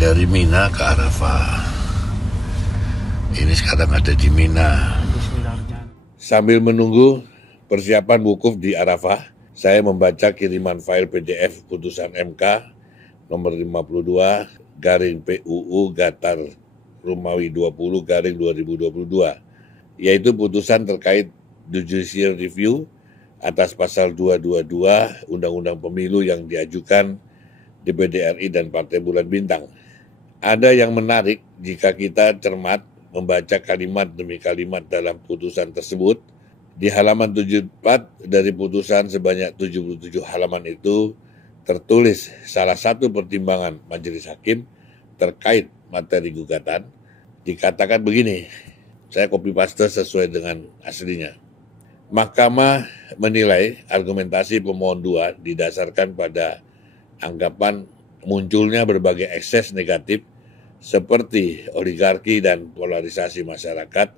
dari Mina ke Arafah. Ini sekarang ada di Mina. Sambil menunggu persiapan wukuf di Arafah, saya membaca kiriman file PDF putusan MK nomor 52 garing PUU Gatar Rumawi 20 garing 2022, yaitu putusan terkait judicial review atas pasal 222 Undang-Undang Pemilu yang diajukan DPD RI dan Partai Bulan Bintang. Ada yang menarik jika kita cermat membaca kalimat demi kalimat dalam putusan tersebut. Di halaman 74 dari putusan sebanyak 77 halaman itu tertulis salah satu pertimbangan majelis hakim terkait materi gugatan. Dikatakan begini, saya copy paste sesuai dengan aslinya. Mahkamah menilai argumentasi pemohon 2 didasarkan pada anggapan munculnya berbagai ekses negatif seperti oligarki dan polarisasi masyarakat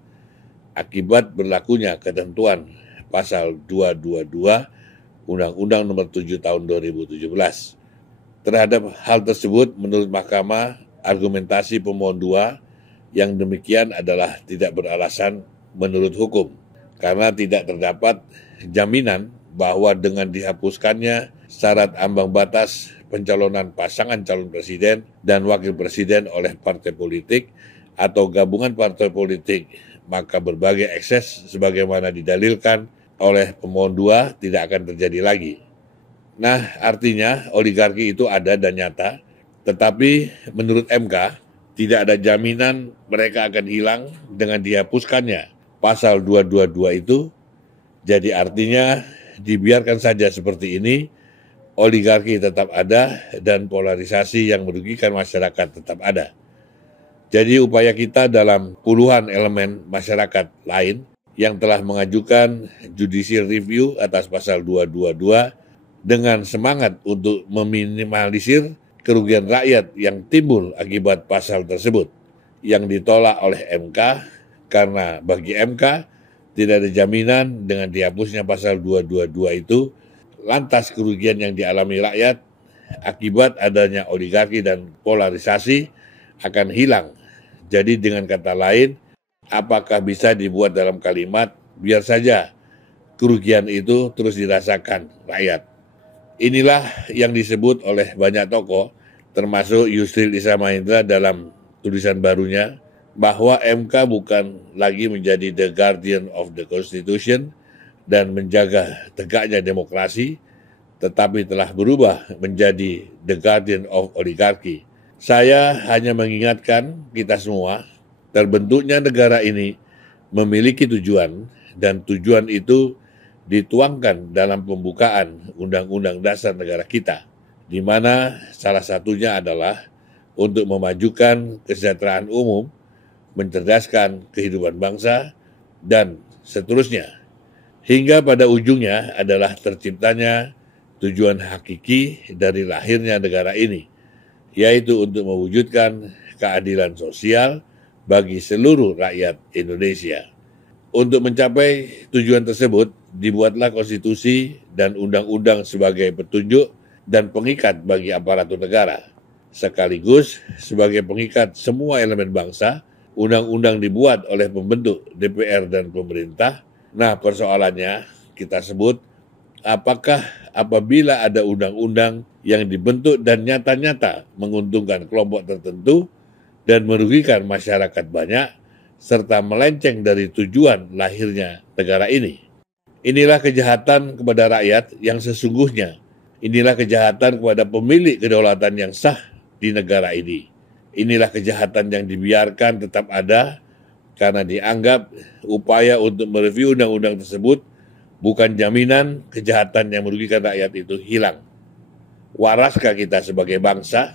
akibat berlakunya ketentuan pasal 222 Undang-Undang Nomor 7 Tahun 2017. Terhadap hal tersebut, menurut Mahkamah, argumentasi pemohon 2 yang demikian adalah tidak beralasan menurut hukum, karena tidak terdapat jaminan bahwa dengan dihapuskannya syarat ambang batas pencalonan pasangan calon presiden dan wakil presiden oleh partai politik atau gabungan partai politik, maka berbagai ekses sebagaimana didalilkan oleh pemohon 2 tidak akan terjadi lagi. Nah, artinya oligarki itu ada dan nyata, tetapi menurut MK tidak ada jaminan mereka akan hilang dengan dihapuskannya pasal 222 itu. Jadi artinya dibiarkan saja seperti ini, oligarki tetap ada dan polarisasi yang merugikan masyarakat tetap ada. Jadi upaya kita dalam puluhan elemen masyarakat lain yang telah mengajukan judicial review atas pasal 222 dengan semangat untuk meminimalisir kerugian rakyat yang timbul akibat pasal tersebut yang ditolak oleh MK, karena bagi MK tidak ada jaminan dengan dihapusnya pasal 222 itu lantas kerugian yang dialami rakyat akibat adanya oligarki dan polarisasi akan hilang. Jadi dengan kata lain, apakah bisa dibuat dalam kalimat biar saja kerugian itu terus dirasakan rakyat. Inilah yang disebut oleh banyak tokoh, termasuk Yusril Iza Mahendra dalam tulisan barunya, bahwa MK bukan lagi menjadi the guardian of the Constitution dan menjaga tegaknya demokrasi, tetapi telah berubah menjadi the guardian of oligarki. Saya hanya mengingatkan kita semua, terbentuknya negara ini memiliki tujuan, dan tujuan itu dituangkan dalam pembukaan Undang-Undang Dasar Negara kita, di mana salah satunya adalah untuk memajukan kesejahteraan umum, mencerdaskan kehidupan bangsa, dan seterusnya. Hingga pada ujungnya adalah terciptanya tujuan hakiki dari lahirnya negara ini, yaitu untuk mewujudkan keadilan sosial bagi seluruh rakyat Indonesia. Untuk mencapai tujuan tersebut, dibuatlah konstitusi dan undang-undang sebagai petunjuk dan pengikat bagi aparatur negara. Sekaligus sebagai pengikat semua elemen bangsa, undang-undang dibuat oleh pembentuk DPR dan pemerintah. Nah, persoalannya kita sebut, apakah apabila ada undang-undang yang dibentuk dan nyata-nyata menguntungkan kelompok tertentu dan merugikan masyarakat banyak, serta melenceng dari tujuan lahirnya negara ini. Inilah kejahatan kepada rakyat yang sesungguhnya. Inilah kejahatan kepada pemilik kedaulatan yang sah di negara ini. Inilah kejahatan yang dibiarkan tetap ada karena dianggap upaya untuk mereview undang-undang tersebut bukan jaminan kejahatan yang merugikan rakyat itu hilang. Waraskah kita sebagai bangsa